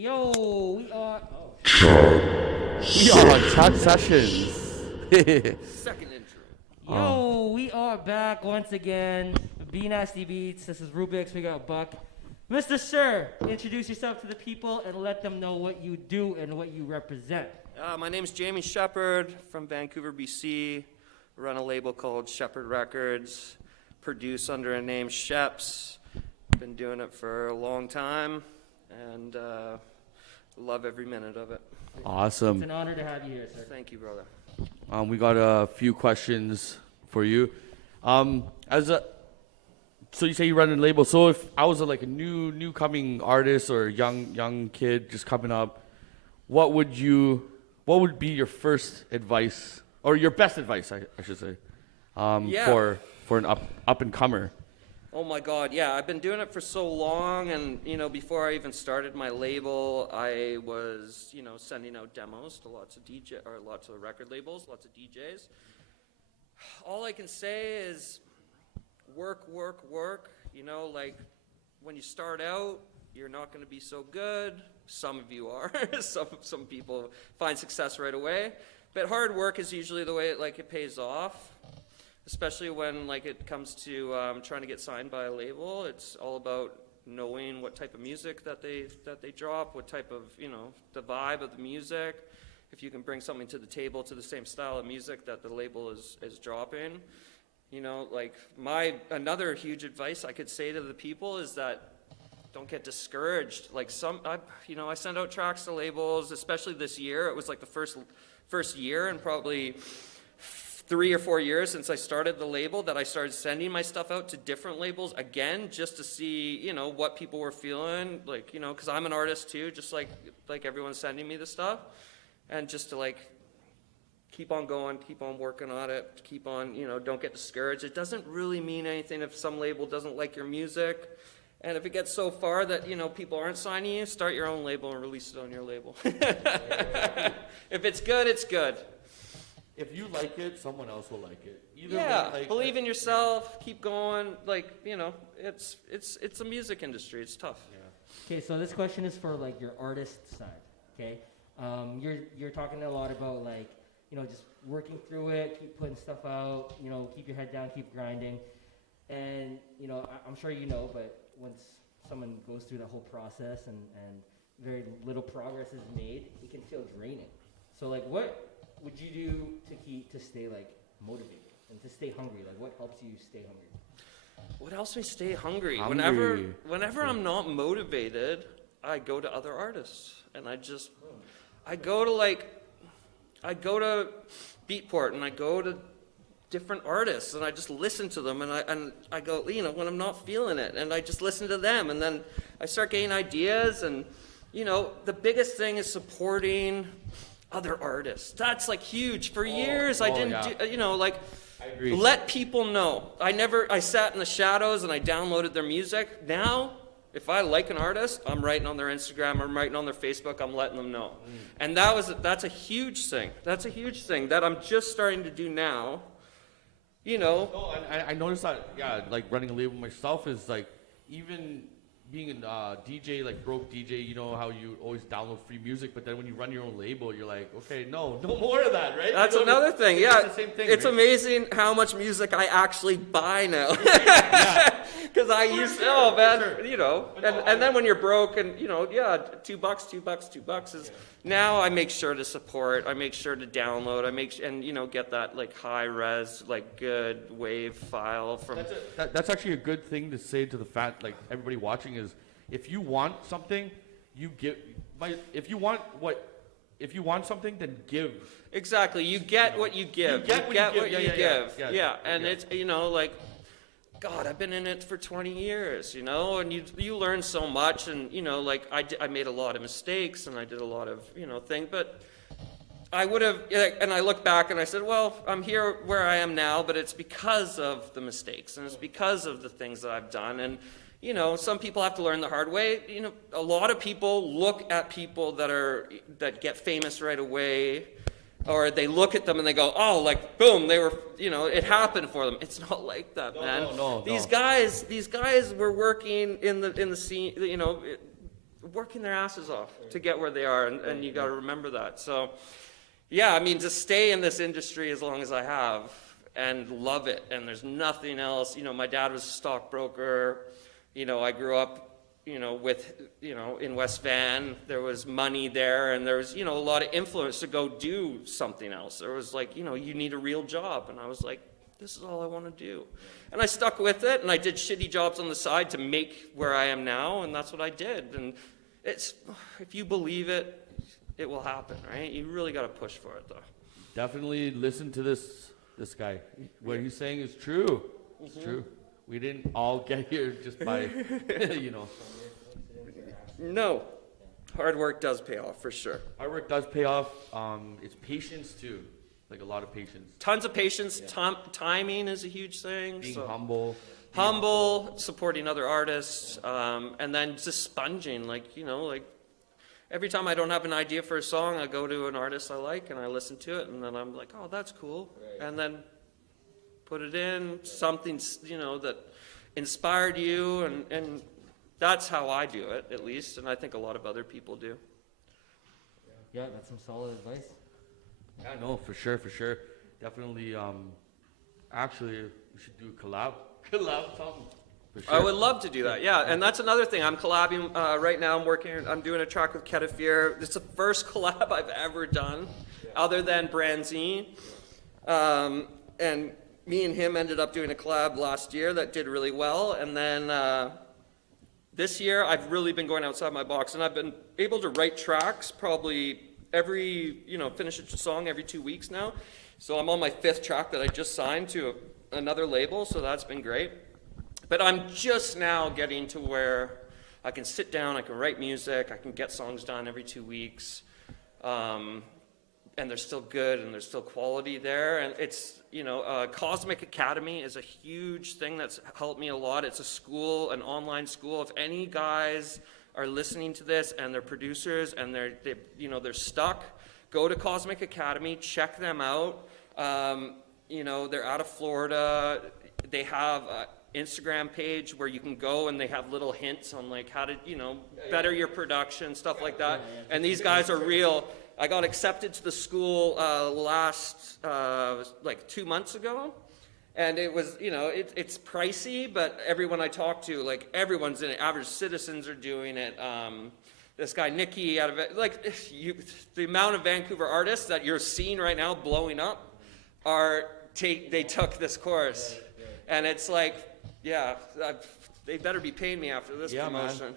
Yo, we are. We are on chat sessions. Second intro. Yo, we are back once again. Be Nasty Beats. This is Rubik's. We got Buck. Mr. Sir, introduce yourself to the people and let them know what you do and what you represent. My name is Jamie Shepard from Vancouver, BC. Run a label called Shepard Records. Produce under a name Sheps. Been doing it for a long time and love every minute of it. It's Awesome. an honor to have you here, sir. Thank you, brother. We got a few questions for you. So you say you run a label. So if I was like a new coming artist or young kid just coming up, what would be your first advice or your best advice, I should say, for an up and comer? Oh my God, yeah, I've been doing it for so long, and before I even started my label, I was sending out demos to lots of record labels, lots of DJs. All I can say is work. Like when you start out, you're not going to be so good. Some of you are. some people find success right away, but hard work is usually the way it pays off. Especially when it comes to trying to get signed by a label, it's all about knowing what type of music that they drop, what type of the vibe of the music. If you can bring something to the table to the same style of music that the label is dropping, another huge advice I could say to the people is that don't get discouraged. I send out tracks to labels, especially this year. It was like the first year and probably 3 or 4 years since I started the label that I started sending my stuff out to different labels again, just to see, what people were feeling, because I'm an artist too, just like everyone's sending me the stuff, and just to keep on going, keep on working on it, keep on, don't get discouraged. It doesn't really mean anything if some label doesn't like your music, and if it gets so far that, people aren't signing you, start your own label and release it on your label. If it's good, it's good. If you like it, someone else will like it. Believe in yourself. Keep going. It's a music industry. It's tough. Okay, so this question is for your artist side. Okay, you're talking a lot about just working through it, keep putting stuff out. Keep your head down, keep grinding, and I'm sure but once someone goes through that whole process and very little progress is made, it can feel draining. So what would you do to stay motivated and to stay hungry? What helps you stay hungry? What helps me stay hungry? Hungry. Whenever I'm not motivated, I go to other artists and I go to Beatport and I go to different artists and I just listen to them and I go, when I'm not feeling it, and I just listen to them, and then I start getting ideas, and the biggest thing is supporting other artists. That's huge. For years I didn't do, I agree. let people know. I sat in the shadows and I downloaded their music. Now, if I like an artist, I'm writing on their Instagram, I'm writing on their Facebook, I'm letting them know. And that's a huge thing. That's a huge thing that I'm just starting to do now. No, I noticed that, running a label myself is even being a DJ, broke DJ, you know how you always download free music, but then when you run your own label, you're like, okay, no more of that, right? That's another thing, yeah. It's the same thing, it's right? amazing how much music I actually buy now. Yeah. Because I used to, and then when you're broke and, $2 is, now I make sure to support, I make sure to download, get that high res, good wave file from. That's actually a good thing to say to the everybody watching is, if you want something, you give. If you want something, then give. Exactly, you get what you give. You get what you give. Yeah, and it's God, I've been in it for 20 years, and you learn so much, and I made a lot of mistakes and I did a lot of things, but I would have, and I look back and I said, well, I'm here where I am now, but it's because of the mistakes and it's because of the things that I've done. And some people have to learn the hard way. A lot of people look at people that get famous right away, or they look at them and they go, oh, boom, they were, it happened for them. It's not like that, man. No. These guys were working in the scene, working their asses off to get where they are, and you got to remember that. So, yeah, I mean, to stay in this industry as long as I have and love it, and there's nothing else. You know, my dad was a stockbroker. You know, I grew up, you know, with, you know, in West Van. There was money there, and there was, you know, a lot of influence to go do something else. There was like, you know, you need a real job, and I was like, this is all I want to do. And I stuck with it, and I did shitty jobs on the side to make where I am now, and that's what I did. And it's, if you believe it, it will happen, right? You really got to push for it, though. Definitely listen to this guy. What he's saying is true. It's true. We didn't all get here just by, you know. No, hard work does pay off for sure. Hard work does pay off. It's patience too, like a lot of patience. Tons of patience. Timing is a huge thing. Being so. humble. Supporting other artists, and then just sponging. Like, you know, like every time I don't have an idea for a song, I go to an artist I like and I listen to it, and then I'm like, oh, that's cool, and then put it in something, you know, that inspired you, and that's how I do it, at least, and I think a lot of other people do. Yeah, that's some solid advice. Yeah, no, for sure. Definitely. Actually, we should do a collab something. For sure. I would love to do that, yeah. And that's another thing. I'm collabing right now. I'm doing a track with Ketafir. It's the first collab I've ever done, other than Branzy. And me and him ended up doing a collab last year that did really well. And then this year, I've really been going outside my box, and I've been able to write tracks probably finish a song every 2 weeks now. So I'm on my 5th track that I just signed to another label, so that's been great. But I'm just now getting to where I can sit down, I can write music, I can get songs done every 2 weeks, and they're still good and there's still quality there. And it's, you know, Cosmic Academy is a huge thing that's helped me a lot. It's a school, an online school. If any guys are listening to this and they're producers and they're stuck, go to Cosmic Academy, check them out. You know, they're out of Florida. They have Instagram page where you can go and they have little hints on like how to, you know, better your production, stuff like that. And these guys are real. I got accepted to the school like 2 months ago. And it was, you know, it's pricey, but everyone I talk to, like everyone's in it. Average citizens are doing it. This guy Nicky out of it, like the amount of Vancouver artists that you're seeing right now blowing up they took this course. And it's like, yeah, they better be paying me after this promotion.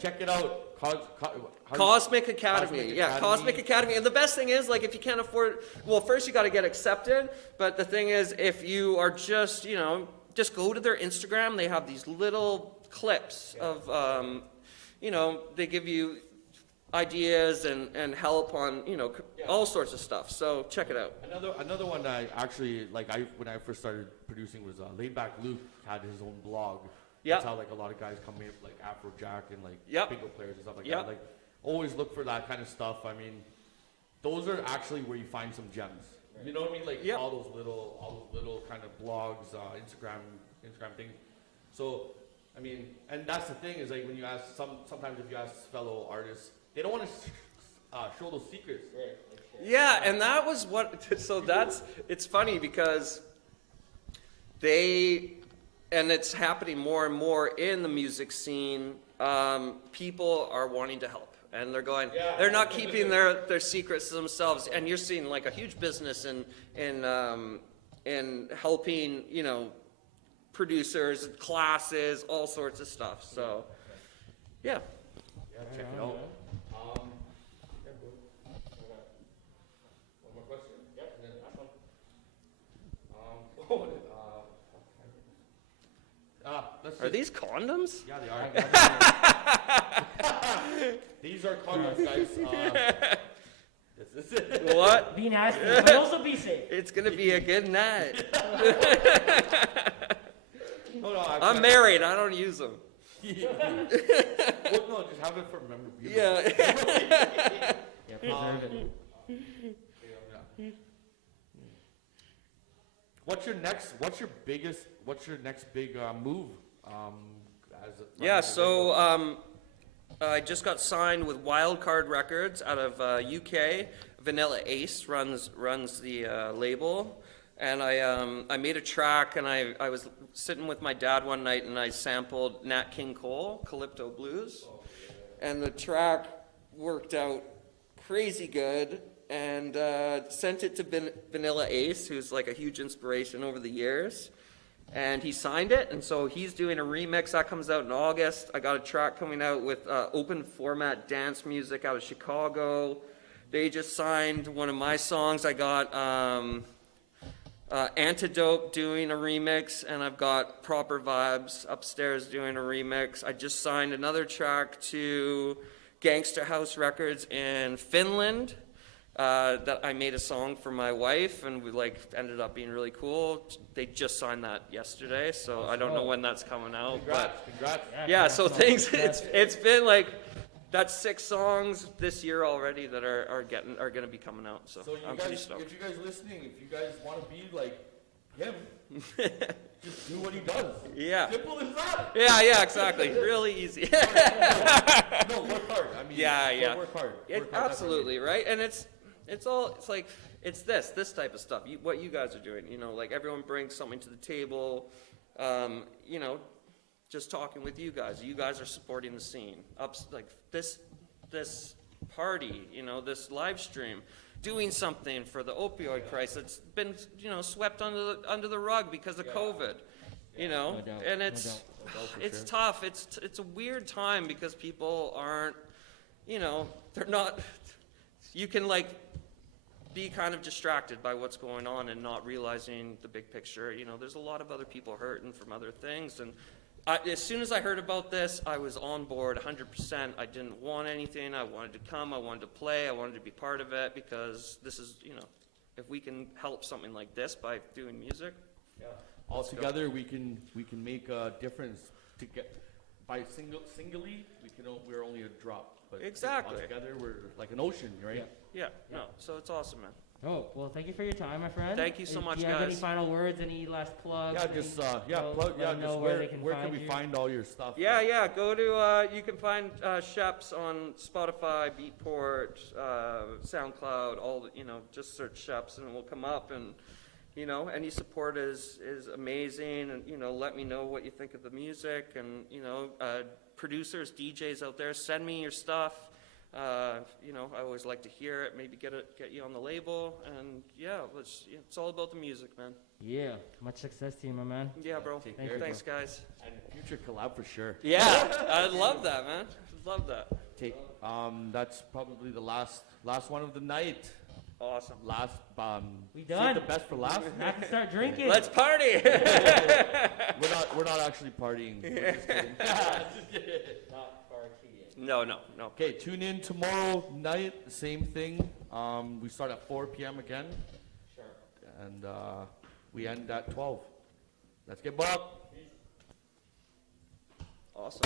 Check it out. Cosmic Academy. Yeah, Cosmic Academy. And the best thing is, like, if you can't afford, well, first you got to get accepted. But the thing is, if you are just, you know, just go to their Instagram. They have these little clips of, you know, they give you ideas and help on, you know, all sorts of stuff. So check it out. Another one that I actually when I first started producing was Laid Back Luke had his own blog. Yeah. That's how like a lot of guys come in like Afrojack and like bingo players and stuff like that. Like always look for that kind of stuff. I mean, those are actually where you find some gems. Right. You know what I mean? Like all those little kind of blogs, Instagram things. So I mean, and that's the thing is like when you ask sometimes if you ask fellow artists, they don't want to show those secrets. Yeah, and that was it's funny because and it's happening more and more in the music scene, people are wanting to help. And they're going, they're not keeping their secrets to themselves. And you're seeing like a huge business in helping, you know, producers, classes, all sorts of stuff. So, yeah. Check it out. Are these condoms? Yeah, they are. These are condoms, guys. This is it. What? Be nasty, but also be safe. It's going to be a good night. I'm married. I don't use them. Well, no, just have it for memorabilia. Yeah. Yeah, preserve it. What's your next big move as Yeah, so I just got signed with Wildcard Records out of UK. Vanilla Ace runs the label, and I made a track, and I was sitting with my dad one night, and I sampled Nat King Cole, Calypso Blues, and the track worked out crazy good, and sent it to Vanilla Ace, who's like a huge inspiration over the years. And he signed it, and so he's doing a remix that comes out in August. I got a track coming out with open format dance music out of Chicago. They just signed one of my songs. I got Antidote doing a remix, and I've got Proper Vibes upstairs doing a remix. I just signed another track to Gangster House Records in Finland. That I made a song for my wife, and we ended up being really cool. They just signed that yesterday, so I don't know when that's coming out. Congrats. Yeah, so things it's been like that's 6 songs this year already that are going to be coming out. So So I'm you pretty guys, stoked. if you guys listening, if you guys want to be like him, just do what he does. Yeah. Simple as that. Yeah, exactly. Really easy. No, work hard. I mean, Yeah. Work hard. Absolutely, right? And it's this type of stuff. What you guys are doing, like everyone brings something to the table. Just talking with you guys. You guys are supporting the scene. Like this party, this live stream, doing something for the opioid crisis. It's been, swept under the rug because of COVID. No doubt, And no it's doubt. tough. It's a weird time because people aren't, they're not. You can be kind of distracted by what's going on and not realizing the big picture. There's a lot of other people hurting from other things. And as soon as I heard about this, I was on board 100%. I didn't want anything. I wanted to come. I wanted to play. I wanted to be part of it because this is, if we can help something like this by doing music. All together, we can make a difference. To get by singly, we're only a drop. But Exactly. all together, we're like an ocean, right? Yeah, no. So it's awesome, man. Oh, well, thank you for your time, my friend. Thank you so much, Do you have any guys. final words, any last plugs? Yeah, any, just let plug. Yeah, them know just where they can where find can we you? find all your stuff? Yeah. Go to, you can find Sheps on Spotify, Beatport, SoundCloud, just search Sheps and it will come up. And, any support is amazing. And, let me know what you think of the music. And, producers, DJs out there, send me your stuff. I always like to hear it, maybe get you on the label. And, it's all about the music, man. Yeah, much success to you, my man. Yeah, bro. Take care. Thanks, guys. And future collab for sure. Yeah, I love that, man. Love that. That's probably the last one of the night. Awesome. Last We save done? the best for last. I can start drinking. Let's party. We're not actually partying. We're just kidding. Not partying. No. Okay, tune in tomorrow night. Same thing. We start at 4 p.m. again. Sure. And we end at 12. Let's get buck. Awesome.